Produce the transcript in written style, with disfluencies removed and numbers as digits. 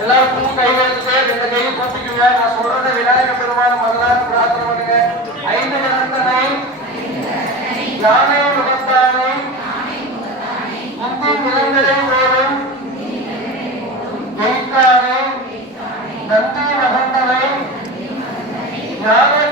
எல்லாருக்கும் கை வைத்து இந்த கையை கூப்பிக்குங்க. நான் சொல்றத விநாயக பெருமான மதுரான பிரார்த்தனை பண்ணுங்க. 5 கணத்தனை யானை முகத்தானை முந்தின் நிலங்களை போலும் எய்தானே நந்தி மகந்தனை யானை